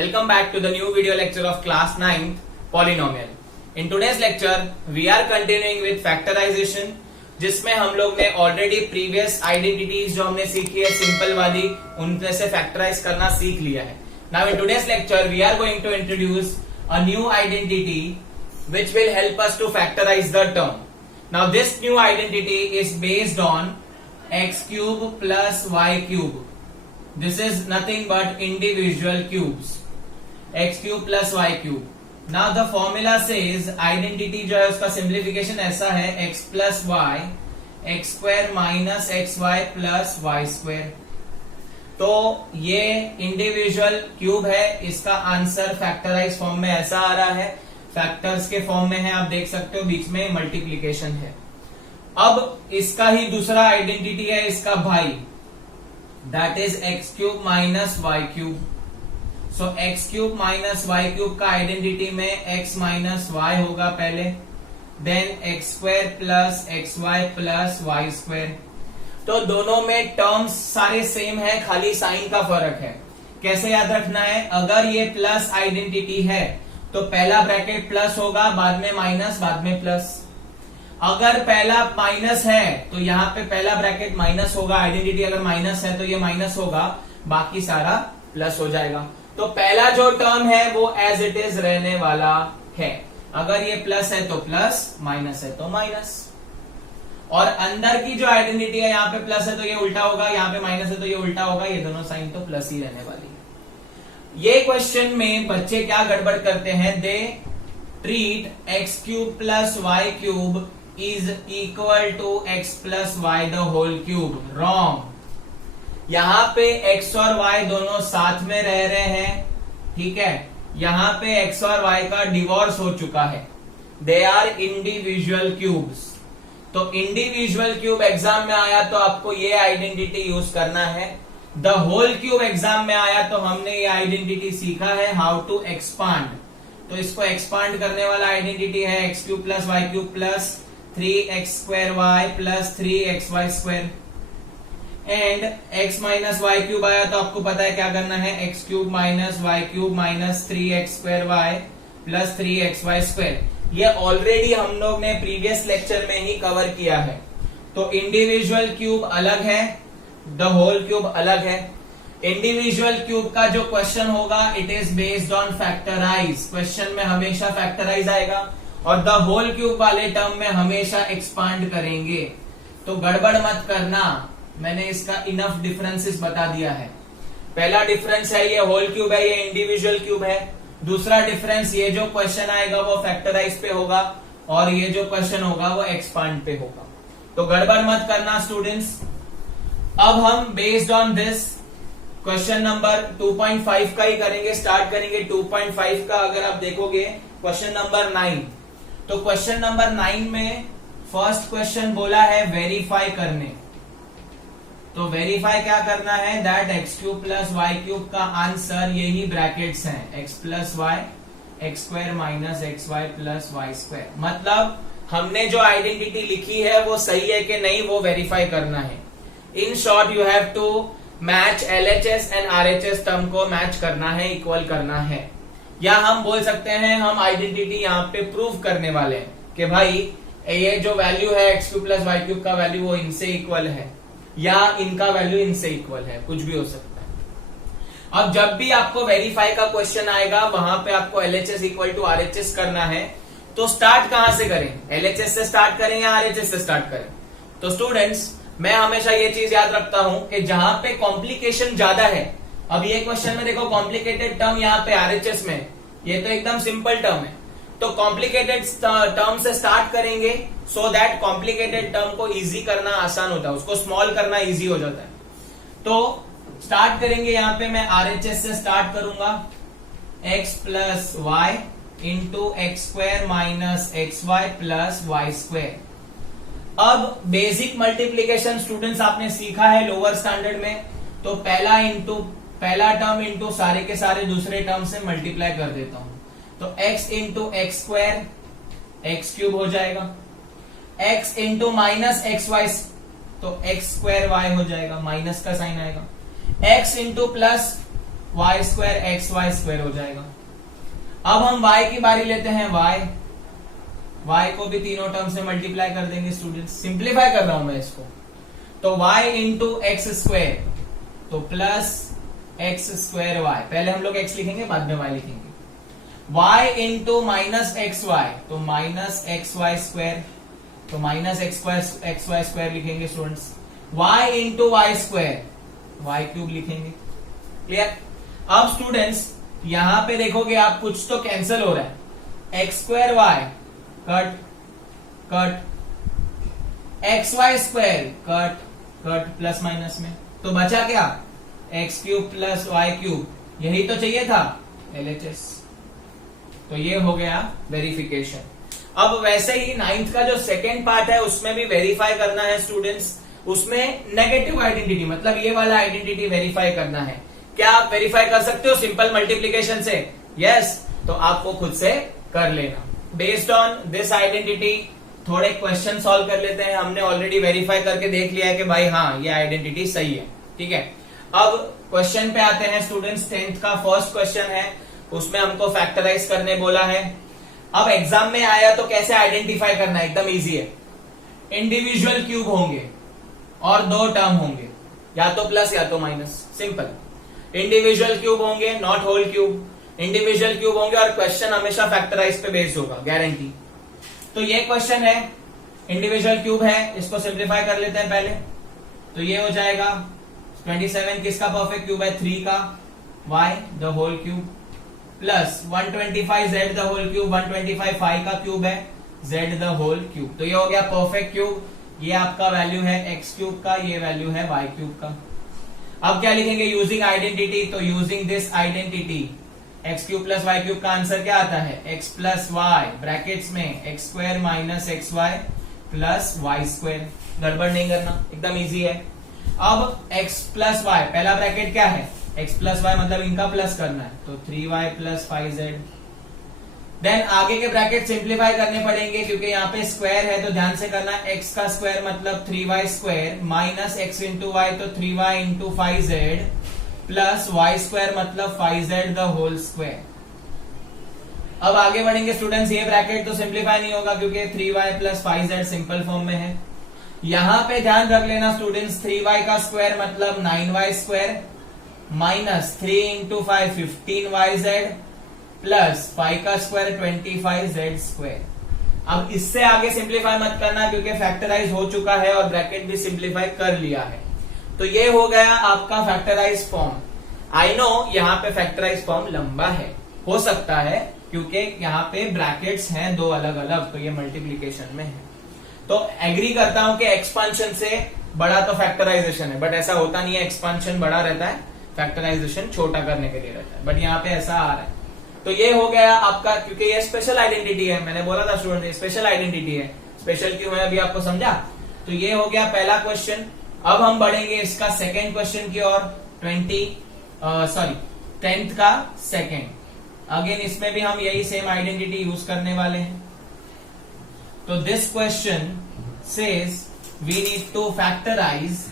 Welcome back to the new video lecture of class 9th polynomial. In today's lecture, we are continuing with factorization, जिसमें हम लोग ने already previous identities जो हमने सीखी है सिंपल वाली, उनमें से फैक्टराइज करना सीख लिया है. Now in today's lecture, we are going to introduce a new identity which will help us to factorize the term. Now this new identity is based on x cube plus y cube. This is nothing but individual cubes. X cube plus y cube. Now the formula says identity जो है उसका simplification ऐसा है x plus y x square minus xy plus y square. तो ये individual cube है, इसका answer factorise form में ऐसा आ रहा है, फैक्टर्स के फॉर्म में है, आप देख सकते हो बीच में मल्टीप्लीकेशन है. अब इसका ही दूसरा आइडेंटिटी है इसका भाई, that is x cube minus y cube. So x cube minus y cube का आइडेंटिटी में एक्स माइनस वाई होगा पहले, then x square plus x y plus Y square. तो दोनों में टर्म्स सारे सेम है, खाली साइन का फर्क है. कैसे याद रखना है, अगर ये प्लस आइडेंटिटी है तो पहला ब्रैकेट प्लस होगा, बाद में माइनस, बाद में प्लस. अगर पहला माइनस है तो यहाँ पे पहला ब्रैकेट माइनस होगा, आइडेंटिटी अगर माइनस है तो ये माइनस होगा, बाकी सारा प्लस हो जाएगा. तो पहला जो टर्म है वो एज इट इज रहने वाला है. अगर ये प्लस है तो प्लस, माइनस है तो माइनस. और अंदर की जो आइडेंटिटी है, यहाँ पे प्लस है तो ये उल्टा होगा, यहाँ पे माइनस है तो ये उल्टा होगा, ये दोनों साइन तो प्लस ही रहने वाली है. ये क्वेश्चन में बच्चे क्या गड़बड़ करते हैं, they treat x cube plus Y cube is equal to x plus y the whole cube. Wrong. यहां पे x और y दोनों साथ में रह रहे हैं, ठीक है. यहां पे x और y का डिवोर्स हो चुका है. They are individual cubes. तो इंडिविजुअल क्यूब एग्जाम में आया तो आपको ये आइडेंटिटी यूज करना है. द होल क्यूब एग्जाम में आया तो हमने ये आइडेंटिटी सीखा है हाउ टू एक्सपांड. तो इसको एक्सपांड करने वाला आइडेंटिटी है x cube plus Y cube plus 3x square y plus 3xy square. And x minus y cube आया तो आपको पता है क्या करना है, x cube minus y cube minus 3x square y plus 3xy square. ये ऑलरेडी हम लोग ने प्रीवियस लेक्चर में ही कवर किया है. तो इंडिविजुअल क्यूब अलग है, द होल क्यूब अलग है. इंडिविजुअल क्यूब का जो क्वेश्चन होगा it is based on factorize. Question में हमेशा फैक्टराइज आएगा और द होल क्यूब वाले टर्म में हमेशा एक्सपांड करेंगे. तो गड़बड़ मत करना, मैंने इसका इनफ डिफरेंसेस बता दिया है. पहला डिफरेंस है ये होल क्यूब है, ये इंडिविजुअल क्यूब है. दूसरा डिफरेंस, ये जो क्वेश्चन आएगा वो फैक्टराइज पे होगा और ये जो क्वेश्चन होगा वो एक्सपांड पे होगा. तो गड़बड़ मत करना स्टूडेंट्स. अब हम based on this question number 2.5 का ही करेंगे, स्टार्ट करेंगे 2.5 का. अगर आप देखोगे क्वेश्चन नंबर 9, तो क्वेश्चन नंबर 9 में फर्स्ट क्वेश्चन बोला है वेरीफाई करने. तो वेरीफाई क्या करना है, that x cube plus Y cube का आंसर यही ब्रैकेट्स हैं, x plus y x square minus x y plus Y square. मतलब हमने जो आइडेंटिटी लिखी है वो सही है कि नहीं वो वेरीफाई करना है. In short you have to match LHS and RHS term को मैच करना है, इक्वल करना है. या हम बोल सकते हैं हम आइडेंटिटी यहाँ पे प्रूव करने वाले हैं कि भाई ये जो वैल्यू है x cube plus Y cube का वैल्यू वो इनसे इक्वल है या इनका वैल्यू इनसे इक्वल है, कुछ भी हो सकता है. अब जब भी आपको वेरीफाई का क्वेश्चन आएगा वहां पे आपको एलएचएस इक्वल टू आरएचएस करना है. तो स्टार्ट कहां से करें, एलएचएस से स्टार्ट करें या आरएचएस से स्टार्ट करें. तो स्टूडेंट्स मैं हमेशा ये चीज याद रखता हूं कि जहां पे कॉम्प्लिकेशन ज्यादा है, अब ये क्वेश्चन में देखो कॉम्प्लिकेटेड टर्म यहाँ पे आरएचएस में, ये तो एकदम सिंपल टर्म है. तो कॉम्प्लिकेटेड टर्म से स्टार्ट करेंगे सो दैट कॉम्प्लिकेटेड टर्म को इजी करना आसान होता है, उसको स्मॉल करना इजी हो जाता है. तो स्टार्ट करेंगे यहाँ पे मैं आरएचएस से स्टार्ट करूंगा, x plus y into x square minus x y plus Y square. अब बेसिक मल्टीप्लीकेशन स्टूडेंट्स आपने सीखा है लोअर स्टैंडर्ड में. तो पहला टर्म इंटू सारे के सारे दूसरे टर्म से मल्टीप्लाई कर देता हूं. तो x into x square x cube हो जाएगा, x into minus x y तो एक्स स्क्वायर वाई हो जाएगा, माइनस का साइन आएगा. x into plus Y square x y square हो जाएगा। अब हम y की बारी लेते हैं, y को भी तीनों टर्म से मल्टीप्लाई कर देंगे स्टूडेंट्स, सिंप्लीफाई कर रहा हूं मैं इसको। तो y इंटू एक्स स्क्वायर तो प्लस एक्स स्क्वायर वाई, पहले हम लोग x लिखेंगे बाद में y लिखेंगे। y into minus x y तो माइनस एक्स वाई स्क्वायर तो माइनस एक्स वाई स्क्वायर लिखेंगे students. y into y square y cube लिखेंगे। क्लियर? अब स्टूडेंट्स यहां पे देखोगे आप कुछ तो कैंसिल हो रहा है, x square y cut cut, x y square cut cut, plus minus में तो बचा क्या, x cube plus Y cube, यही तो चाहिए था LHS। तो ये हो गया वेरिफिकेशन। अब वैसे ही 9th का जो सेकेंड पार्ट है उसमें भी वेरीफाई करना है स्टूडेंट्स, उसमें नेगेटिव आइडेंटिटी मतलब ये वाला आइडेंटिटी वेरीफाई करना है। क्या आप वेरीफाई कर सकते हो सिंपल मल्टीप्लीकेशन से? यस, तो आपको खुद से कर लेना। बेस्ड ऑन दिस आइडेंटिटी थोड़े क्वेश्चन सॉल्व कर लेते हैं। हमने ऑलरेडी वेरीफाई करके देख लिया है कि भाई हाँ ये आइडेंटिटी सही है, ठीक है। अब क्वेश्चन पे आते हैं स्टूडेंट्स। 10th का फर्स्ट क्वेश्चन है, उसमें हमको फैक्टराइज करने बोला है। अब एग्जाम में आया तो कैसे आइडेंटिफाई करना है, एकदम इजी है। इंडिविजुअल क्यूब होंगे और दो टर्म होंगे, या तो प्लस या तो माइनस, सिंपल। इंडिविजुअल क्यूब होंगे, not whole cube. Individual cube होंगे और क्वेश्चन हमेशा फैक्टराइज पे बेस्ड होगा, गारंटी। तो ये क्वेश्चन है, इंडिविजुअल क्यूब है, इसको सिंप्लीफाई कर लेते हैं पहले। तो ये हो जाएगा 27 किसका परफेक्ट क्यूब है, 3 का, y the whole cube, plus 125 z the whole cube, 125 five का क्यूब है, z द होल क्यूब। तो ये हो गया परफेक्ट क्यूब। ये आपका वैल्यू है x क्यूब का, ये वैल्यू है y क्यूब का। अब क्या लिखेंगे, यूजिंग आइडेंटिटी। तो using this identity x cube plus Y cube का आंसर क्या आता है, एक्स प्लस वाई ब्रैकेट्स में x square minus x y plus Y square. गड़बड़ नहीं करना, एकदम इजी है। अब एक्स प्लस वाई, पहला ब्रैकेट क्या है, एक्स प्लस वाई मतलब इनका प्लस करना है, तो 3y प्लस 5z। देन आगे के ब्रैकेट सिंप्लीफाई करने पड़ेंगे क्योंकि यहाँ पे स्क्वायर है, तो ध्यान से करना। एक्स का स्क्वायर मतलब 3y square minus x into y तो 3y into 5z plus Y square मतलब 5z द होल स्क्वायर। अब आगे बढ़ेंगे स्टूडेंट्स, ये ब्रैकेट तो सिंप्लीफाई नहीं होगा क्योंकि 3y plus 5z simple form में है। यहां पे ध्यान रख लेना स्टूडेंट्स, 3y का स्क्वायर मतलब 9y square minus 3 into 5 15yz plus 5 का स्क्वायर 25z स्क्वायर। अब इससे आगे सिंप्लीफाई मत करना क्योंकि फैक्टराइज हो चुका है और ब्रैकेट भी सिंप्लीफाई कर लिया है। तो ये हो गया आपका फैक्टराइज फॉर्म। आई नो यहाँ पे फैक्टराइज फॉर्म लंबा है, हो सकता है क्योंकि यहाँ पे ब्रैकेट्स हैं दो अलग अलग, तो ये मल्टीप्लीकेशन में है। तो एग्री करता हूं कि एक्सपांशन से बड़ा तो फैक्टराइजेशन है, बट ऐसा होता नहीं है, एक्सपांशन बड़ा रहता है, फैक्टराइजेशन छोटा करने के लिए रहता है, बट यहाँ पे ऐसा आ रहा है। तो ये हो गया आपका, क्योंकि ये स्पेशल आइडेंटिटी है, मैंने बोला था स्टूडेंट स्पेशल आइडेंटिटी है। स्पेशल क्यों है अभी आपको समझा। तो ये हो गया पहला क्वेश्चन। अब हम बढ़ेंगे इसका सेकेंड क्वेश्चन की ओर, 10th का सेकेंड। अगेन इसमें भी हम यही सेम आइडेंटिटी यूज करने वाले हैं। तो this question says we need to factorize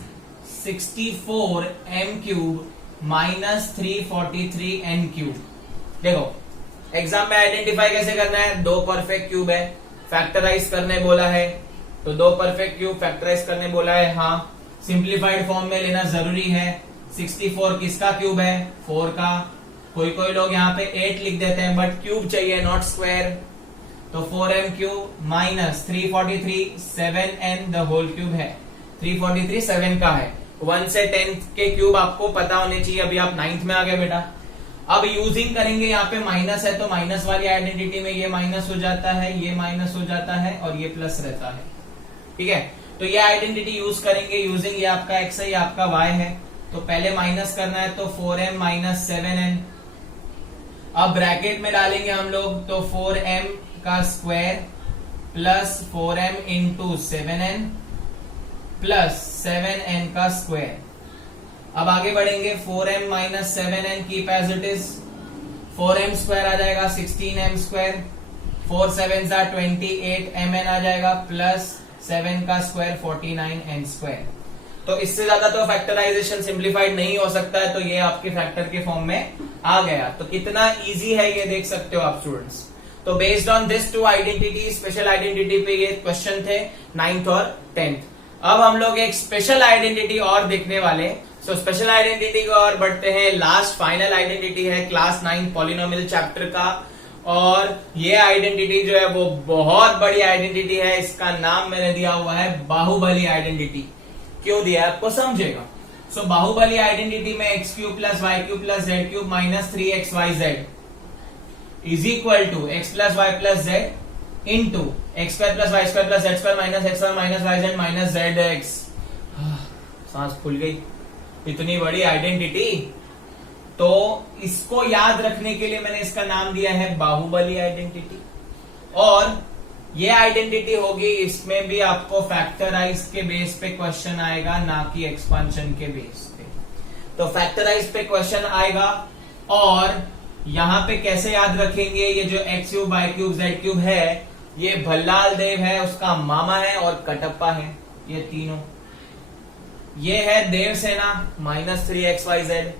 64m cube minus 343n cube. देखो एग्जाम में आइडेंटिफाई कैसे करना है, दो परफेक्ट क्यूब है, फैक्टराइज करने बोला है, तो दो परफेक्ट क्यूब फैक्टराइज करने बोला है। हाँ, सिंप्लीफाइड फॉर्म में लेना जरूरी है। 64 किसका क्यूब है, 4 का। कोई कोई लोग यहाँ पे 8 लिख देते हैं, बट क्यूब चाहिए नॉट स्क्वायर। तो 4m cube minus 343 7n the whole cube है। 343 7 का है। 1 से 10 के क्यूब आपको पता होने चाहिए, अभी आप 9th में आ गए बेटा। अब यूजिंग करेंगे, यहाँ पे माइनस है तो माइनस वाली आइडेंटिटी में ये माइनस हो जाता है, ये माइनस हो जाता है और ये प्लस रहता है, ठीक है। तो ये आइडेंटिटी यूज करेंगे यूजिंग, ये आपका x है, ये आपका y है। तो पहले माइनस करना है, तो 4m माइनस 7n। अब ब्रैकेट में डालेंगे हम लोग, तो 4m का square plus 4m into 7n plus 7n का स्क्वायर। अब आगे बढ़ेंगे, 4m minus 7n keep as it is. 4m square आ जाएगा 16m स्क्वायर, 4 7 28 mn आ जाएगा, प्लस 7 का स्क्वायर 49n स्क्वायर। तो इससे ज्यादा तो फैक्टराइजेशन सिंप्लीफाइड नहीं हो सकता है, तो ये आपके फैक्टर के फॉर्म में आ गया। तो कितना इजी है ये देख सकते हो आप स्टूडेंट्स। तो based on this two identity, special identity पे ये क्वेश्चन थे 9th और 10th। अब हम लोग एक स्पेशल आइडेंटिटी और देखने वाले। सो स्पेशल आइडेंटिटी को और बढ़ते हैं। लास्ट फाइनल आइडेंटिटी है क्लास 9 पॉलिनोमियल चैप्टर का, और ये आइडेंटिटी जो है वो बहुत बड़ी आइडेंटिटी है। इसका नाम मैंने दिया हुआ है बाहुबली आइडेंटिटी। क्यों दिया है आपको समझेगा। सो बाहुबली आइडेंटिटी में x cube plus Y cube plus Z cube minus 3xyz is equal to x plus Y plus z into x square plus Y square plus Z square minus x square minus Y Z minus Z x. सांस फूल गई, इतनी बड़ी identity. तो इसको याद रखने के लिए मैंने इसका नाम दिया है बाहुबली आइडेंटिटी। और ये आइडेंटिटी होगी, इसमें भी आपको फैक्टराइज के बेस पे क्वेश्चन आएगा, ना कि एक्सपांशन के बेस पे। तो फैक्टराइज पे क्वेश्चन आएगा, और यहां पे कैसे याद रखेंगे, ये जो x cube y cube z cube है, ये भल्लाल देव है, उसका मामा है, और कटप्पा है, ये तीनों। ये है देवसेना माइनस 3xyz।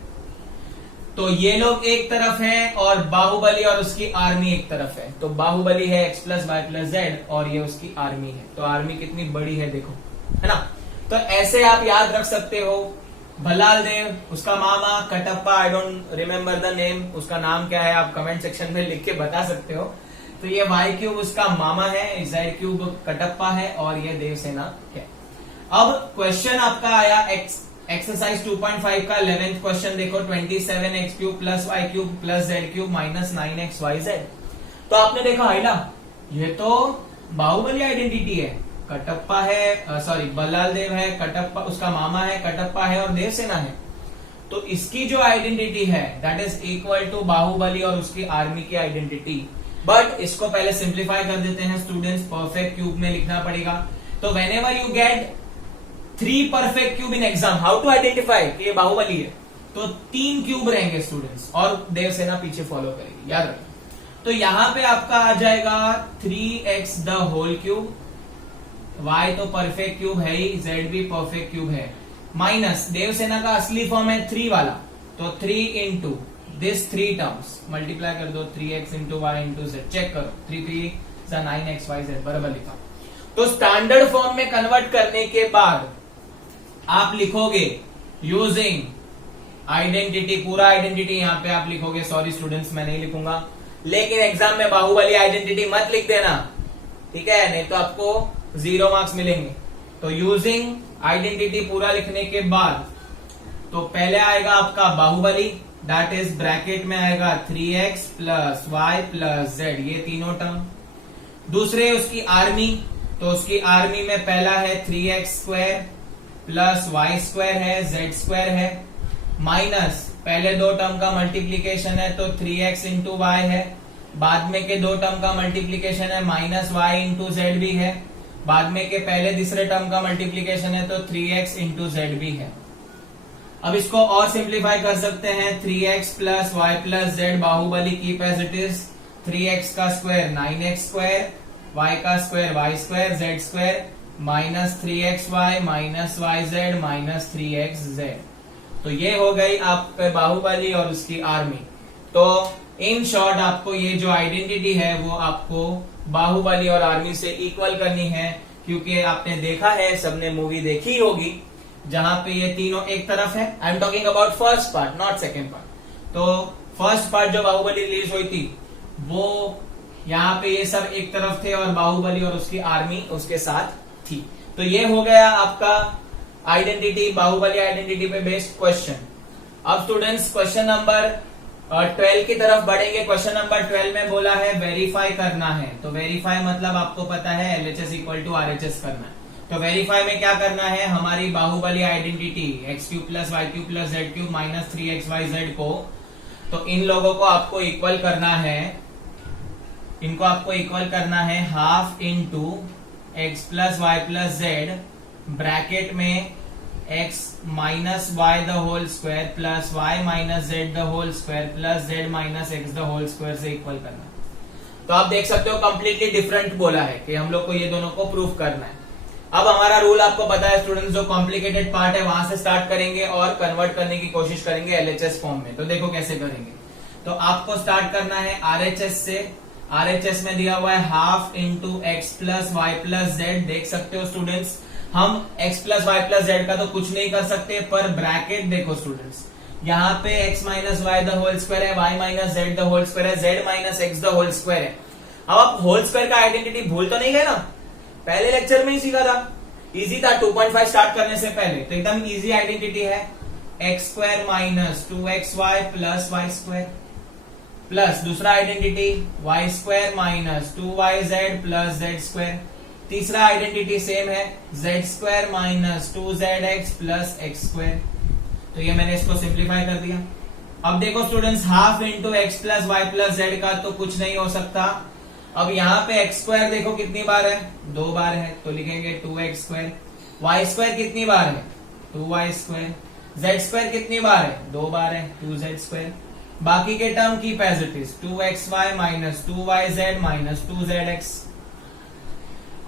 तो ये लोग एक तरफ हैं और बाहुबली और उसकी आर्मी एक तरफ है। तो बाहुबली है x plus Y plus z और ये उसकी आर्मी है। तो आर्मी कितनी बड़ी है देखो, है ना। तो ऐसे आप याद रख सकते हो। भल्लाल देव, उसका मामा Kattappa, I don't remember the name, उसका नाम क्या है आप कमेंट सेक्शन में लिख के बता सकते हो। तो ये वाई क्यूब उसका मामा है, जेड क्यूब कटप्पा है, और ये देवसेना है। अब क्वेश्चन आपका आया एक्सरसाइज 2.5 का 11th क्वेश्चन देखो, 27x cube plus Y cube plus Z cube minus 9xyz। तो आपने देखा आइला, ये तो बाहुबली आइडेंटिटी है, कटप्पा है, सॉरी भल्लाल देव है, कटप्पा उसका मामा है, कटप्पा है और देवसेना है। तो इसकी जो आइडेंटिटी है that is equal to Baahubali और उसकी आर्मी की आइडेंटिटी। बट इसको पहले सिंप्लीफाई कर देते हैं स्टूडेंट्स, परफेक्ट क्यूब में लिखना पड़ेगा। तो whenever you get 3 perfect cube in exam, how to identify कि ये बाहुबली है, तो 3 क्यूब रहेंगे स्टूडेंट्स, और देवसेना पीछे फॉलो करेगी, याद रखिए। तो यहां पे आपका आ जाएगा 3x the whole cube, y तो परफेक्ट क्यूब है ही, z भी परफेक्ट क्यूब है, माइनस देवसेना का असली फॉर्म है 3 वाला, तो 3 इंटू दिस 3 टर्म्स मल्टीप्लाई कर दो, 3x into y into z. Check करो, 3 3 9xyz बराबर लिखा। तो स्टैंडर्ड फॉर्म में कन्वर्ट करने के बाद आप लिखोगे यूजिंग आइडेंटिटी, पूरा आइडेंटिटी यहां पे आप लिखोगे। सॉरी स्टूडेंट्स मैं नहीं लिखूंगा, लेकिन एग्जाम में बाहुबली आइडेंटिटी मत लिख देना, ठीक है, नहीं तो आपको 0 मार्क्स मिलेंगे। तो यूजिंग आइडेंटिटी पूरा लिखने के बाद तो पहले आएगा आपका बाहुबली, दैट इज ब्रैकेट में आएगा 3x plus Y plus Z, ये तीनों टर्म। दूसरे उसकी आर्मी, तो उसकी आर्मी में पहला है 3x square plus Y square है, जेड स्क्वायर है, माइनस पहले 2 टर्म का मल्टीप्लीकेशन है तो 3x इंटू वाई है, बाद में के 2 टर्म का मल्टीप्लीकेशन है माइनस वाई इंटू जेड भी है, बाद में के पहले तीसरे टर्म का मल्टीप्लीकेशन है तो 3x इंटू जेड भी है। अब इसको और सिंप्लीफाई कर सकते हैं, 3x plus Y plus z Baahubali keep as it is, 3x का स्क्वायर 9x स्क्वायर, y का square y square, z square minus 3xy minus yz minus 3xz। तो ये हो गई आपके बाहुबली और उसकी आर्मी। तो इन शॉर्ट आपको ये जो आइडेंटिटी है वो आपको बाहुबली और आर्मी से इक्वल करनी है, क्योंकि आपने देखा है, सबने मूवी देखी होगी जहां पे ये तीनों एक तरफ है। I am talking about first part not second part. तो फर्स्ट पार्ट जो बाहुबली रिलीज हुई थी वो यहाँ पे ये सब एक तरफ थे और बाहुबली और उसकी आर्मी उसके साथ थी। तो ये हो गया आपका आइडेंटिटी, बाहुबली आइडेंटिटी पे बेस्ड क्वेश्चन। अब स्टूडेंट्स क्वेश्चन नंबर 12 की तरफ बढ़ेंगे। क्वेश्चन नंबर 12 में बोला है वेरीफाई करना है। तो वेरीफाई मतलब आपको पता है LHS इक्वल टू RHS करना है। तो वेरीफाई में क्या करना है, हमारी Baahubali identity x cube plus Y cube plus Z cube minus 3xyz को, तो इन लोगों को आपको इक्वल करना है, इनको आपको इक्वल करना है half into x plus Y plus z bracket में x minus y the whole square plus y minus z the whole square plus z minus x the whole square से इक्वल करना है। तो आप देख सकते हो कंप्लीटली डिफरेंट बोला है कि हम लोग को ये दोनों को प्रूफ करना है। अब हमारा रूल आपको पता है स्टूडेंट्स, जो कॉम्प्लिकेटेड पार्ट है वहां से स्टार्ट करेंगे और कन्वर्ट करने की कोशिश करेंगे एलएचएस फॉर्म में। तो देखो कैसे करेंगे। तो आपको स्टार्ट करना है आरएचएस से। आरएचएस में दिया हुआ है half into x plus Y plus z. देख सकते हो स्टूडेंट्स, हम x plus Y plus Z का तो कुछ नहीं कर सकते, पर ब्रैकेट देखो स्टूडेंट्स, यहाँ पे x minus y the whole square है, y minus z the whole square है, z minus x the whole square है। अब आप होल स्क्वायर का आइडेंटिटी भूल तो नहीं गए ना, पहले लेक्चर में ही सीखा था, इजी था 2.5 स्टार्ट करने से पहले। तो एकदम इजी आइडेंटिटी है, x square minus 2xy plus Y square, plus दूसरा identity Y square minus 2yz plus Z square. तीसरा आइडेंटिटी सेम है, Z square minus 2zx plus X square. तो ये मैंने इसको सिंप्लीफाई कर दिया। अब देखो students, half into x plus Y plus Z का तो कुछ नहीं हो सकता। अब यहाँ पे एक्स स्क्वायर देखो कितनी बार है, 2 बार है, तो लिखेंगे 2x स्क्वायर। वाई स्क्वायर कितनी बार है, 2y स्क्वायर। जेड स्क्वायर कितनी बार है, 2 बार है, 2z स्क्वायर। बाकी के term keep as it is, 2xy minus 2yz minus 2zx।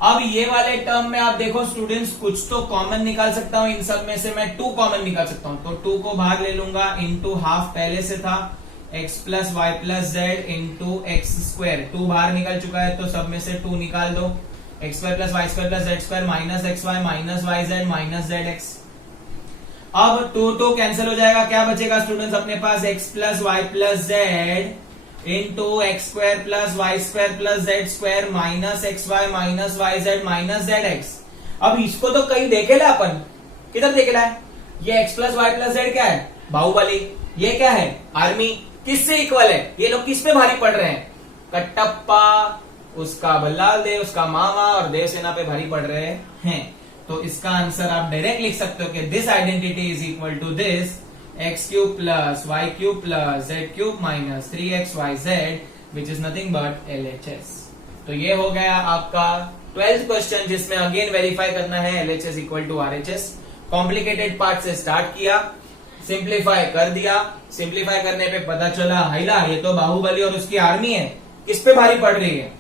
अब ये वाले टर्म में आप देखो स्टूडेंट्स, कुछ तो कॉमन निकाल सकता हूं, इन सब में से मैं 2 कॉमन निकाल सकता हूं। तो 2 को बाहर ले लूंगा, इंटू हाफ पहले से था, x plus Y plus z into x square. 2 बाहर निकल चुका है तो सब में से 2 निकाल दो, x square plus Y square plus Z square minus x Y minus Y Z minus Z x. अब 2 कैंसिल हो जाएगा, क्या बचेगा स्टूडेंट्स अपने पास, x plus Y plus z into x square plus Y square plus Z square minus x Y minus Y Z minus Z x. अब इसको तो कहीं देखेला अपन, किधर देखेला है, ये x plus Y plus z क्या है, बाहुबली। ये क्या है, आर्मी। किससे इक्वल है, ये लोग किस पे भारी पड़ रहे हैं, कटप्पा, उसका बल्लाल देव, उसका मामा और देवसेना पे भारी पड़ रहे हैं। तो इसका आंसर आप डायरेक्ट लिख सकते हो कि this identity is equal to this x cube plus Y cube plus Z cube minus 3xyz which is nothing but LHS। तो ये हो गया आपका 12th क्वेश्चन, जिसमें अगेन वेरीफाई करना है LHS equal to RHS। Complicated part से start किया, सिंप्लीफाई कर दिया, सिंप्लीफाई करने पे पता चला हाइला ये तो बाहुबली और उसकी आर्मी है, किस पे भारी पड़ रही है,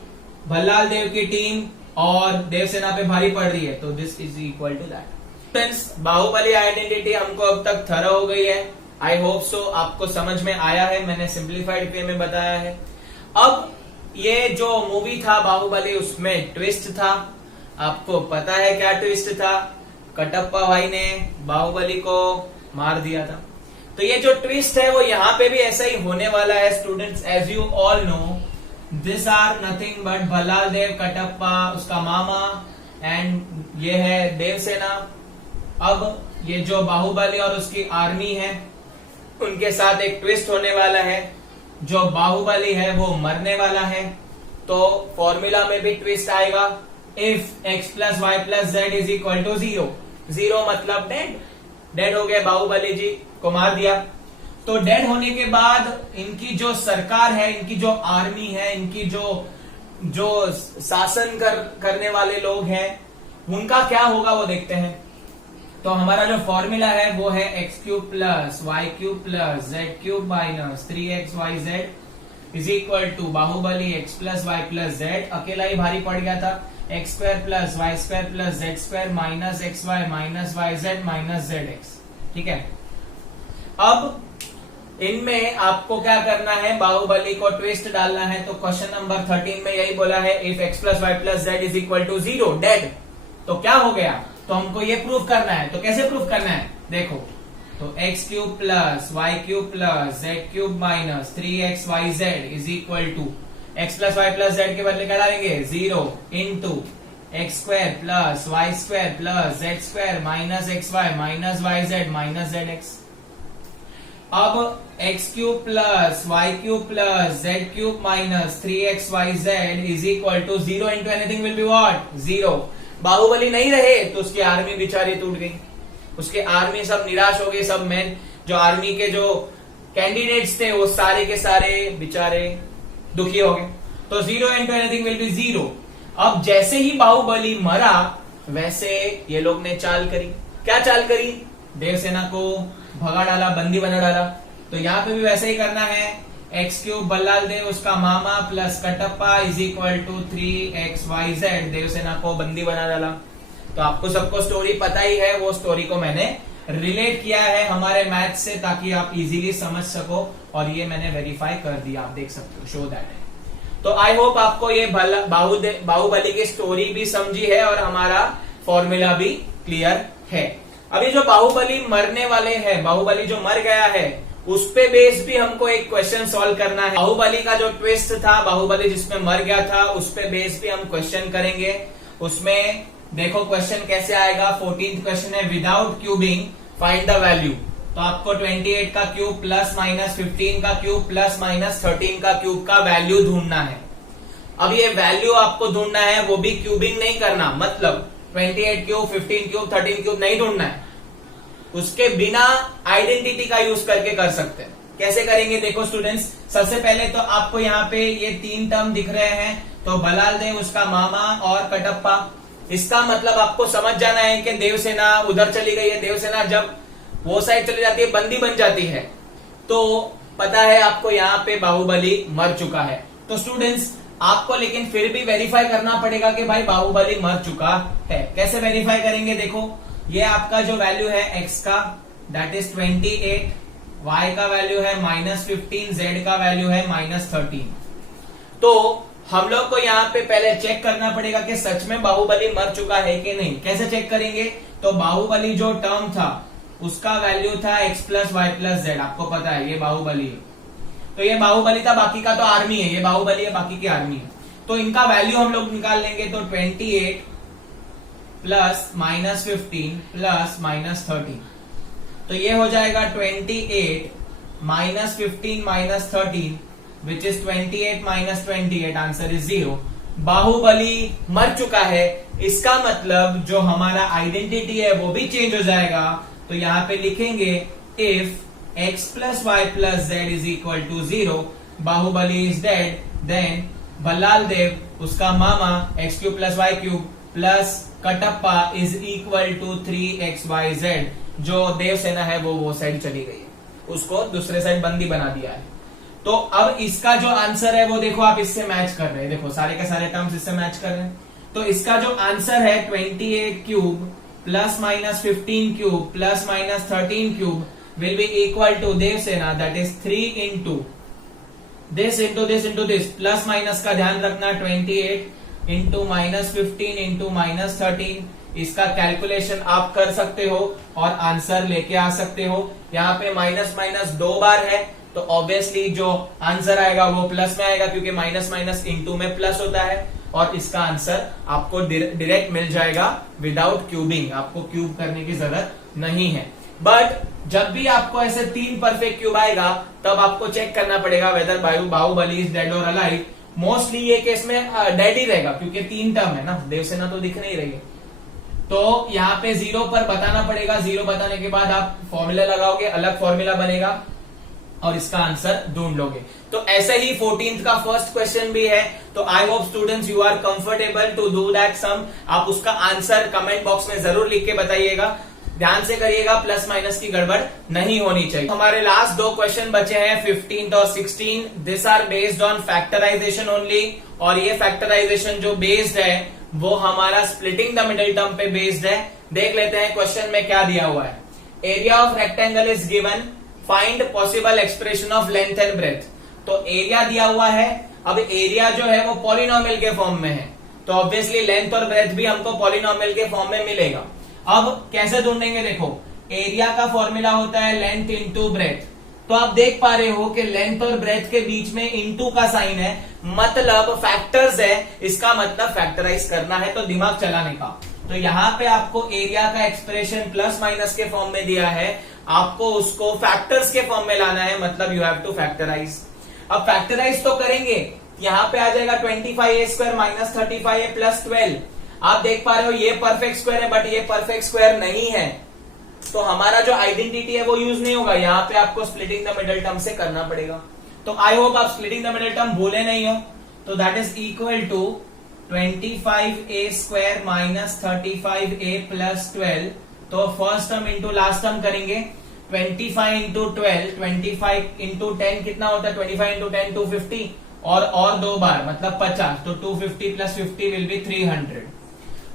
भल्लाल देव की टीम और देवसेना पे भारी पड़ रही है। तो this is equal to that. Friends, Baahubali identity हमको अब तक थरो हो गई है। आई होप सो आपको समझ में आया है, मैंने सिंप्लीफाइड वे में बताया है। अब ये जो मूवी था बाहुबली, उसमें ट्विस्ट था, आपको पता है क्या ट्विस्ट था, कटप्पा भाई ने बाहुबली को मार दिया था। तो ये जो ट्विस्ट है वो यहाँ पे भी ऐसा ही होने वाला है students. As you all know, this are nothing but Bhallaladeva, Kattappa, उसका मामा एंड ये है देवसेना। अब ये जो बाहुबली और उसकी आर्मी है, उनके साथ एक ट्विस्ट होने वाला है, जो बाहुबली है वो मरने वाला है। तो फॉर्मूला में भी ट्विस्ट आएगा, if x plus Y plus z is equal to 0। 0 मतलब डेड, डेड हो गए, बाहुबली जी को मार दिया। तो डेड होने के बाद इनकी जो सरकार है, इनकी जो आर्मी है, इनकी जो शासन करने वाले लोग हैं, उनका क्या होगा वो देखते हैं। तो हमारा जो फॉर्मूला है वो है x cube plus Y cube plus Z cube minus 3xyz is equal to Baahubali x plus Y plus z, अकेला ही भारी पड़ गया था, x square plus Y square plus Z square minus x Y minus Y Z minus Z x. ठीक है, अब इनमें आपको क्या करना है, बाहुबली को ट्विस्ट डालना है। तो क्वेश्चन नंबर 13 में यही बोला है, if x plus Y plus z is equal to 0 dead. तो क्या हो गया, तो हमको ये प्रूफ करना है। तो कैसे प्रूफ करना है, देखो, तो X cube plus Y cube plus Z cube minus 3xyz is equal to x plus Y plus Z के बदले क्या डालेंगे 0 into x square plus Y square plus Z square minus x Y minus Y Z minus Z x. अब X cube plus Y cube plus Z cube minus 3xyz is equal to 0 into anything will be what 0। Baahubali नहीं रहे तो उसकी army बेचारी टूट गई, उसके army सब निराश हो गई, सब मैन जो आर्मी के जो कैंडिडेट्स थे वो सारे के सारे बेचारे दुखी हो गए। तो 0 इंटू एनीथिंग विल बी 0। अब जैसे ही बाहुबली मरा वैसे ये लोग ने चाल करी, क्या चाल करी, देवसेना को भगा डाला, बंदी बना डाला। तो यहाँ पे भी वैसे ही करना है, एक्स क्यूब बल्लाल देव उसका मामा plus Kattappa is equal to 3xyz, Devasena को बंदी बना डाला। तो आपको सबको स्टोरी पता ही है, वो स्टोरी को मैंने रिलेट किया है हमारे मैथ से ताकि आप इजीली समझ सको, और ये मैंने वेरीफाई कर दिया, आप देख सकते हो, शो दैट। तो आई होप आपको ये बाहुबली की स्टोरी भी समझी है और हमारा फॉर्मूला भी क्लियर है। अभी जो बाहुबली मरने वाले हैं, बाहुबली जो मर गया है, उस पे बेस भी हमको एक क्वेश्चन सॉल्व करना है। बाहुबली का जो ट्विस्ट था, बाहुबली जिसमें मर गया था, उस पे बेस भी हम क्वेश्चन करेंगे। उसमें देखो क्वेश्चन कैसे आएगा। 14th क्वेश्चन है, without cubing find the value. तो आपको 28 का क्यूब प्लस माइनस 15 का क्यूब प्लस माइनस 13 का क्यूब का वैल्यू ढूंढना है। अब ये वैल्यू आपको ढूंढना है, वो भी क्यूबिंग नहीं करना, मतलब 28 क्यूब 15 क्यूब 13 क्यूब नहीं ढूंढना है, उसके बिना आइडेंटिटी का यूज करके कर सकते हैं। कैसे करेंगे देखो स्टूडेंट्स, सबसे पहले तो आपको यहाँ पे ये 3 टर्म दिख रहे हैं, तो बलाल देव उसका मामा और कटप्पा, इसका मतलब आपको समझ जाना है कि देवसेना उधर चली गई है। देवसेना जब वो साइड चली जाती है, बंदी बन जाती है, तो पता है आपको यहाँ पे बाहुबली मर चुका है। तो स्टूडेंट्स आपको लेकिन फिर भी वेरीफाई करना पड़ेगा कि भाई बाहुबली मर चुका है। कैसे वेरीफाई करेंगे देखो, ये आपका जो वैल्यू है x का दैट इज 28, y का वैल्यू है -15, z का वैल्यू है -13। तो हम लोग को यहाँ पे पहले चेक करना पड़ेगा कि सच में बाहुबली मर चुका है कि नहीं। कैसे चेक करेंगे, तो बाहुबली जो टर्म था उसका वैल्यू था x + y + z, आपको पता है ये बाहुबली है। तो ये बाहुबली था, बाकी का तो आर्मी है, ये बाहुबली है, बाकी की आर्मी है। तो इनका वैल्यू हम लोग निकाल लेंगे। तो 28 प्लस -15 प्लस -13, तो ये हो जाएगा 28 -15 -13 which is 28 -28, answer is 0। Baahubali मर चुका है, इसका मतलब जो हमारा आइडेंटिटी है वो भी चेंज हो जाएगा। तो यहाँ पे लिखेंगे if x + y + z is equal to 0, Baahubali is dead, then Bhallaladeva उसका मामा x³ + y³ plus Kattappa is equal to 3xyz, जो देवसेना है वो साइड चली गई है, उसको दूसरे साइड बंदी बना दिया है। तो अब इसका जो आंसर है वो देखो, आप इससे मैच कर रहे हैं, देखो सारे के सारे टर्म्स इससे मैच कर रहे हैं। तो इसका जो आंसर है 28 cube plus minus 15 cube plus minus 13 cube will be equal to Devasena, that is 3 into this into this into this, plus minus का ध्यान रखना, 28 इंटू -15 इंटू -13। इसका कैलकुलेशन आप कर सकते हो और आंसर लेके आ सकते हो। यहाँ पे माइनस माइनस 2 बार है, तो ऑब्वियसली जो आंसर आएगा वो प्लस में आएगा, क्योंकि माइनस माइनस इंटू में प्लस होता है। और इसका आंसर आपको डायरेक्ट मिल जाएगा विदाउट क्यूबिंग, आपको क्यूब करने की जरूरत नहीं है। बट जब भी आपको ऐसे 3 परफेक्ट क्यूब आएगा, तब आपको चेक करना पड़ेगा वेदर बाहुबली इज डेड और अलाइव। मोस्टली ये केस में डेड ही रहेगा, क्योंकि 3 टर्म है ना, देवसेना तो दिख नहीं रही है। तो यहाँ पे 0 पर बताना पड़ेगा। 0 बताने के बाद आप फॉर्मूला लगाओगे, अलग फॉर्मूला बनेगा और इसका आंसर ढूंढ लोगे। तो ऐसे ही 14th का फर्स्ट क्वेश्चन भी है। तो आई hope students you are comfortable to do that sum. आप उसका आंसर कमेंट बॉक्स में जरूर लिख के बताइएगा, ध्यान से करिएगा, प्लस माइनस की गड़बड़ नहीं होनी चाहिए। हमारे लास्ट 2 क्वेश्चन बचे हैं 15th और 16। This are based on factorization only, और ये फैक्टराइजेशन जो बेस्ड है वो हमारा स्प्लिटिंग द मिडिल टर्म पे बेस्ड है। देख लेते हैं क्वेश्चन में क्या दिया हुआ है। Area of rectangle is given, find possible expression of length and breadth. तो एरिया दिया हुआ है। अब एरिया जो है वो पॉलिनोमियल के फॉर्म में है, तो ऑब्वियसली लेंथ और ब्रेथ भी हमको पॉलिनोमियल के फॉर्म में मिलेगा। अब कैसे ढूंढेंगे, देखो एरिया का फॉर्मूला होता है लेंथ इंटू ब्रेथ। तो आप देख पा रहे हो कि लेंथ और ब्रेथ के बीच में इंटू का साइन है, मतलब फैक्टर्स है, इसका मतलब फैक्टराइज करना है, तो दिमाग चलाने का। तो यहाँ पे आपको एरिया का एक्सप्रेशन प्लस माइनस के फॉर्म में दिया है, आपको उसको फैक्टर्स के फॉर्म में लाना है, मतलब यू हैव टू फैक्टराइज। अब फैक्टराइज तो करेंगे, यहाँ पे आ जाएगा 25a² माइनस 35a प्लस 12। आप देख पा रहे हो ये परफेक्ट स्क्वायर है, बट ये परफेक्ट स्क्वायर नहीं है, तो हमारा जो आइडेंटिटी है वो यूज नहीं होगा। यहाँ पे आपको स्प्लिटिंग द मिडिल टर्म से करना पड़ेगा। तो आई होप आप स्प्लिटिंग द मिडिल टर्म भूले नहीं हो। तो that is equal to 25a² minus 35a plus 12। तो first term into last term करेंगे, 25 इंटू 12, 25 इंटू 10 कितना होता है, 25 इंटू 10 250, और 2 बार मतलब 50, तो 250 प्लस 50 विल बी 300।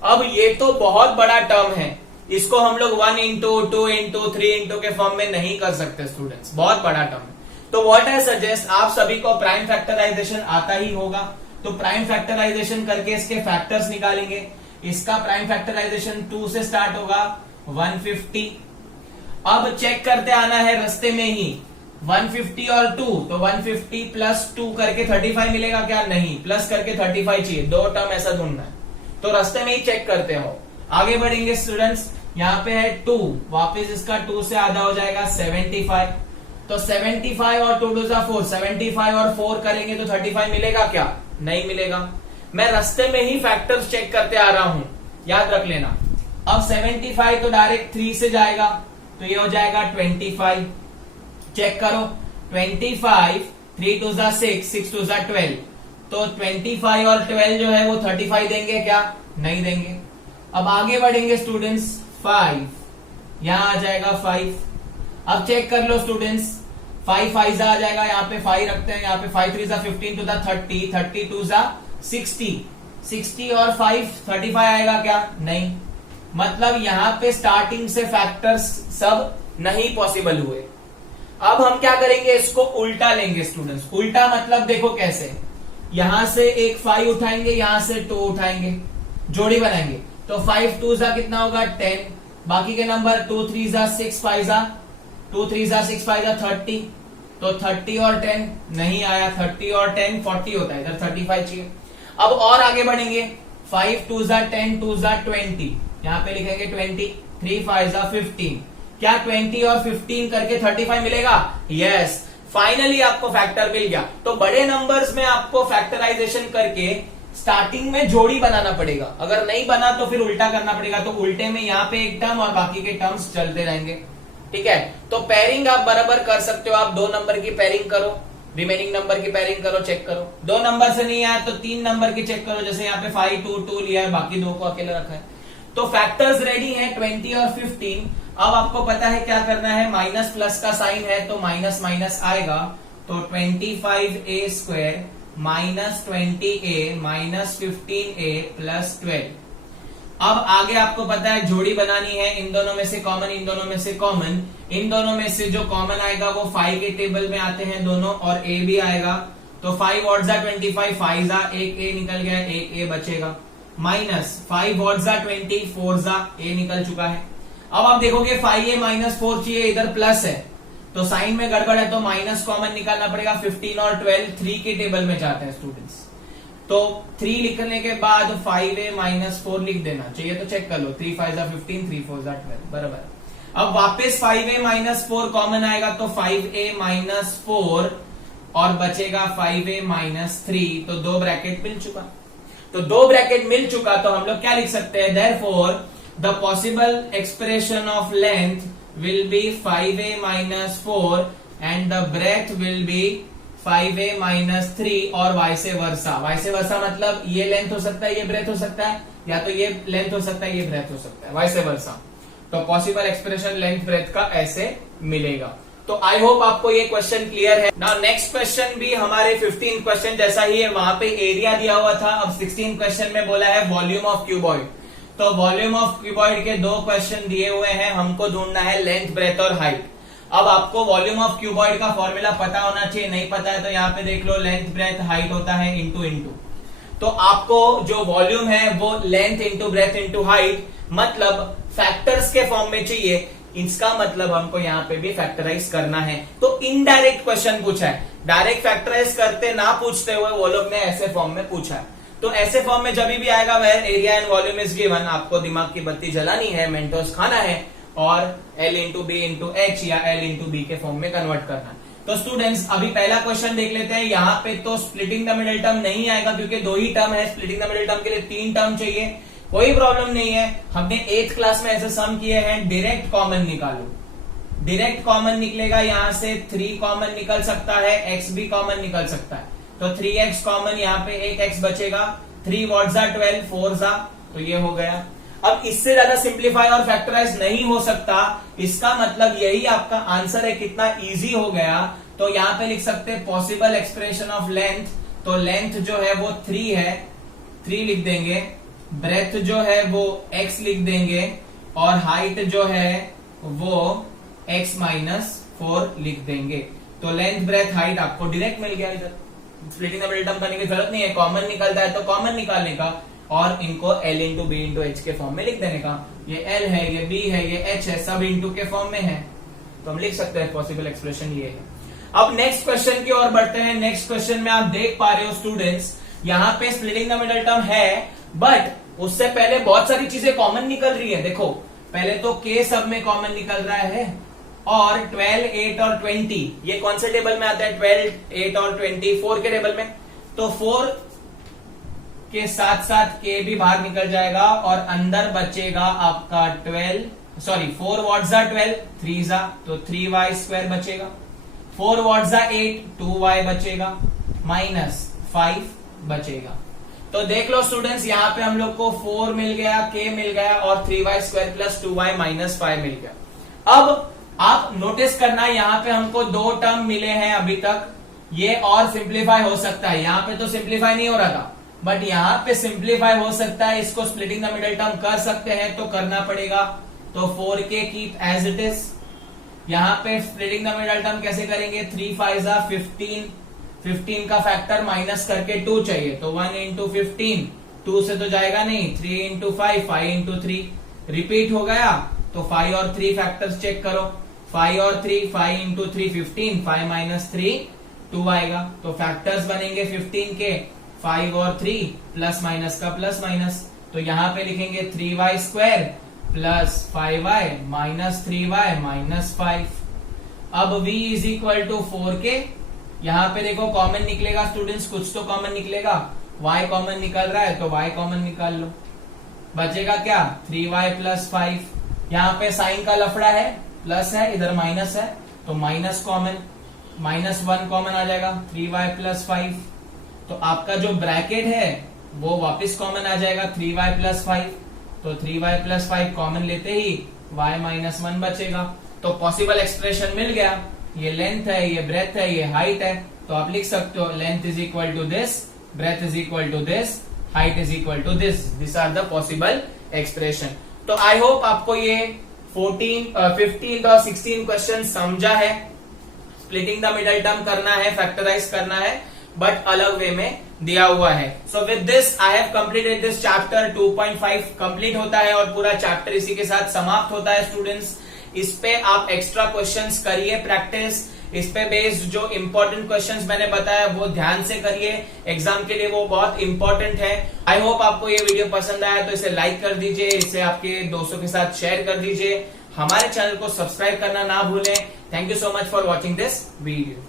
अब ये तो बहुत बड़ा टर्म है, इसको हम लोग 1 इंटू 2 इंटू 3 इंटू के फॉर्म में नहीं कर सकते स्टूडेंट्स, बहुत बड़ा टर्म है। तो व्हाट आई सजेस्ट, आप सभी को प्राइम फैक्टराइजेशन आता ही होगा, तो प्राइम फैक्टराइजेशन करके इसके फैक्टर्स निकालेंगे। इसका प्राइम फैक्टराइजेशन 2 से स्टार्ट होगा 150। अब चेक करते आना है रास्ते में ही 150 और 2, तो 150 प्लस 2 करके 35 मिलेगा क्या? नहीं, प्लस करके 35 चाहिए, दो टर्म ऐसा ढूंढना है, तो रास्ते में ही चेक करते हो। आगे बढ़ेंगे स्टूडेंट्स, यहाँ पे है 2, वापस इसका 2 से आधा हो जाएगा 75, तो 75 और 2 2 4, 75 और 4 करेंगे तो 35 मिलेगा क्या? नहीं मिलेगा। मैं रास्ते में ही फैक्टर्स चेक करते आ रहा हूं, याद रख लेना। अब 75 तो डायरेक्ट 3 से जाएगा, तो ये हो जाएगा 25। चेक करो, 25, 3 2 6, 6 2 12, तो 25 और 12 जो है वो 35 देंगे क्या? नहीं देंगे। अब आगे बढ़ेंगे स्टूडेंट्स, 5 यहां आ जाएगा 5। अब चेक कर लो स्टूडेंट्स, 5 5 आ जाएगा, यहाँ पे 5 रखते हैं, यहाँ पे 5 3 15 to the 30, 30 2 60, 60 और 5 35 आएगा क्या? नहीं। मतलब यहाँ पे स्टार्टिंग से फैक्टर्स सब नहीं पॉसिबल हुए। अब हम क्या करेंगे, इसको उल्टा लेंगे स्टूडेंट्स। उल्टा मतलब देखो कैसे, यहां से एक 5 उठाएंगे, यहां से 2 उठाएंगे, जोड़ी बनाएंगे, तो 5 2 कितना होगा? 10। बाकी के नंबर 2 3 6, 5 2 3 6 5 30, तो 30 और 10 नहीं आया, 30 और 10 40 होता है, इधर 35 चाहिए। अब और आगे बढ़ेंगे, 5 2 10, 2 20, यहाँ पे लिखेंगे 20, 3 5 15, क्या 20 और 15 करके 35 मिलेगा? यस, फाइनली आपको फैक्टर मिल गया। तो बड़े नंबर्स में आपको फैक्टराइजेशन करके स्टार्टिंग में जोड़ी बनाना पड़ेगा, अगर नहीं बना तो फिर उल्टा करना पड़ेगा, तो उल्टे में यहाँ पे एक टर्म और बाकी के टर्म्स चलते रहेंगे। ठीक है, तो पेयरिंग आप बराबर कर सकते हो, आप 2 नंबर की पेयरिंग करो, रिमेनिंग नंबर की पेयरिंग करो, चेक करो। 2 नंबर से नहीं आया तो 3 नंबर की चेक करो, जैसे यहाँ पे 5 2 2 लिया है, बाकी 2 को अकेला रखा है। तो फैक्टर्स रेडी है 20 और 15। अब आपको पता है क्या करना है, माइनस प्लस का साइन है तो माइनस माइनस आएगा, तो 25a square minus 20a minus 15a plus 12। अब आगे आपको पता है जोड़ी बनानी है, इन दोनों में से कॉमन, इन दोनों में से कॉमन, इन दोनों में से जो कॉमन आएगा वो 5 के टेबल में आते हैं दोनों, और a भी आएगा, तो 5 और 25, 5 एक a निकल गया, एक a बचेगा, माइनस 5 और 20, 4 a निकल चुका है। अब आप देखोगे 5a माइनस 4 चाहिए, इधर प्लस है तो साइन में गड़बड़ है, तो माइनस कॉमन निकालना पड़ेगा। 15 और 12 3 के टेबल में जाते हैं स्टूडेंट्स, तो 3 लिखने के बाद 5a माइनस 4 लिख देना चाहिए, तो चेक कर लो, 3 5 15, 3 4 12 बराबर। अब वापस 5a माइनस 4 कॉमन आएगा, तो 5a माइनस 4 और बचेगा 5a माइनस 3, तो 2 ब्रैकेट मिल चुका। तो 2 ब्रैकेट मिल चुका, तो हम लोग क्या लिख सकते हैं, therefore the possible expression of length will be 5a minus 4 and the breadth will be 5a minus 3 और वाइसे वर्सा। वाइसे वर्सा मतलब ये लेंथ हो सकता है, ये ब्रेथ हो सकता है, या तो ये लेंथ हो सकता है, ये ब्रेथ हो सकता है, वाइसे वर्सा। तो पॉसिबल एक्सप्रेशन लेंथ ब्रेथ का ऐसे मिलेगा। तो आई होप आपको ये क्वेश्चन क्लियर है। नाउ नेक्स्ट क्वेश्चन भी हमारे 15 क्वेश्चन जैसा ही है, वहां पे एरिया दिया हुआ था। अब 16 क्वेश्चन में बोला है वॉल्यूम ऑफ क्यूबॉइड, तो वॉल्यूम ऑफ क्यूबॉइड के 2 क्वेश्चन दिए हुए हैं, हमको ढूंढना है लेंथ ब्रेथ और हाइट। अब आपको वॉल्यूम ऑफ क्यूबॉइड का फॉर्मूला पता होना चाहिए, नहीं पता है तो यहाँ पे देख लो, लेंथ ब्रेथ हाइट होता है इंटू इंटू। तो आपको जो वॉल्यूम है वो length into breadth into height, मतलब फैक्टर्स के फॉर्म में चाहिए, इसका मतलब हमको यहाँ पे भी फैक्टराइज करना है। तो इनडायरेक्ट क्वेश्चन पूछा है, डायरेक्ट फैक्टराइज करते ना पूछते हुए वो लोग ने ऐसे फॉर्म में पूछा है। तो ऐसे फॉर्म में जब भी आएगा वह area and volume is given, आपको दिमाग की बत्ती जलानी है, मेंटोस खाना है और L into b into h या L इंटू बी के फॉर्म में कन्वर्ट करना है। तो स्टूडेंट्स अभी पहला क्वेश्चन देख लेते हैं। यहाँ पे तो स्प्लिटिंग द मिडिल टर्म नहीं आएगा क्योंकि 2 ही टर्म है, स्प्लिटिंग द मिडिल टर्म के लिए 3 टर्म चाहिए, कोई प्रॉब्लम नहीं है। हमने 8th क्लास में ऐसे सम किए हैं, डायरेक्ट कॉमन निकालो, डायरेक्ट कॉमन निकलेगा, यहाँ से 3 कॉमन निकल सकता है, x भी कॉमन निकल सकता है, तो 3x कॉमन, यहाँ पे एक x बचेगा, 3 वॉट 12, 4 तो ये हो गया। अब इससे ज्यादा सिंप्लीफाई और फैक्टराइज नहीं हो सकता, इसका मतलब यही आपका आंसर है। कितना इजी हो गया, तो यहाँ पे लिख सकते हैं पॉसिबल एक्सप्रेशन ऑफ लेंथ, तो लेंथ जो है वो 3 है, 3 लिख देंगे, ब्रेथ जो है वो x लिख देंगे और हाइट जो है वो x माइनस 4 लिख देंगे। तो लेंथ ब्रेथ हाइट आपको डायरेक्ट मिल गया। इधर स्प्लिटिंग द मिडिल टर्म करने की जरूरत नहीं है, कॉमन निकलता है तो कॉमन निकालने का और इनको L into b into h के फॉर्म में लिख देने का। ये L है, ये B है, ये H है, सब इंटू के फॉर्म में है तो हम लिख सकते हैं पॉसिबल एक्सप्रेशन ये है। अब नेक्स्ट क्वेश्चन की ओर बढ़ते हैं। नेक्स्ट क्वेश्चन में आप देख पा रहे हो स्टूडेंट्स, यहाँ पे स्प्लिटिंग द मिडिल टर्म है बट उससे पहले बहुत सारी चीजें कॉमन निकल रही है। देखो पहले तो K सब में कॉमन निकल रहा है और 12, 8 और 20 ये कौन से टेबल में आता है? 12, 8 और 20 4 के टेबल में। तो 4 के साथ साथ K भी बाहर निकल जाएगा और अंदर बचेगा आपका 4 वॉट जा 12, 3 जा तो 3y स्क्वायर बचेगा, 4 वॉट जा 8, 2y बचेगा, माइनस 5 बचेगा। तो देख लो स्टूडेंट्स यहाँ पे हम लोग को 4 मिल गया, K मिल गया और 3y square plus 2y minus 5 मिल गया। अब आप नोटिस करना यहाँ पे हमको 2 टर्म मिले हैं अभी तक, ये और सिंप्लीफाई हो सकता है। यहाँ पे तो सिंप्लीफाई नहीं हो रहा था बट यहाँ पे सिंप्लीफाई हो सकता है। इसको स्प्लिटिंग द मिडिल टर्म कर सकते हैं तो करना पड़ेगा। तो 4k keep as it is. यहाँ पे स्प्लिटिंग द मिडिल टर्म कैसे करेंगे? 3 5 जा 15, 15 का फैक्टर माइनस करके 2 चाहिए तो 1 इंटू 15, 2 से तो जाएगा नहीं, 3 इंटू 5, 5 इंटू 3 रिपीट हो गया। तो 5 और 3 फैक्टर्स चेक करो, 5 और 3, 5 इंटू 3 15, 5 माइनस 3 2 आएगा। तो फैक्टर्स बनेंगे 15 के, 5 और 3 प्लस माइनस का प्लस माइनस। तो यहाँ पे लिखेंगे 3y square plus 5y minus 3y minus 5। अब v is equal to 4k। यहाँ पे देखो कॉमन निकलेगा स्टूडेंट्स, कुछ तो कॉमन निकलेगा, y कॉमन निकल रहा है तो y कॉमन निकाल लो। बचेगा क्या? 3y plus 5। यहाँ पे साइन का लफड़ा है, प्लस है, इधर माइनस है तो माइनस कॉमन, माइनस 1 कॉमन आ जाएगा, 3y प्लस 5। तो आपका जो ब्रैकेट है वो वापस कॉमन आ जाएगा 3y प्लस 5। तो 3y प्लस 5 कॉमन लेते ही y माइनस 1 बचेगा। तो पॉसिबल एक्सप्रेशन मिल गया। ये लेंथ है, ये ब्रेथ है, ये हाइट है। तो आप लिख सकते हो length is equal to this, breadth is equal to this, height is equal to this. This are the possible expression. I I hope आपको ये 15 और 16 क्वेश्चन समझा है। स्प्लिटिंग द मिडिल टर्म करना है, फैक्टराइज करना है बट अलग वे में दिया हुआ है। So with this I have completed this chapter 2.5 complete होता है और पूरा चैप्टर इसी के साथ समाप्त होता है स्टूडेंट्स। इस पे आप एक्स्ट्रा क्वेश्चंस करिए प्रैक्टिस, इस पे बेस्ड जो इंपॉर्टेंट क्वेश्चंस मैंने बताया वो ध्यान से करिए, एग्जाम के लिए वो बहुत इंपॉर्टेंट है। आई होप आपको ये वीडियो पसंद आया तो इसे लाइक कर दीजिए, इसे आपके दोस्तों के साथ शेयर कर दीजिए, हमारे चैनल को सब्सक्राइब करना ना भूलें। Thank you so much for watching this video.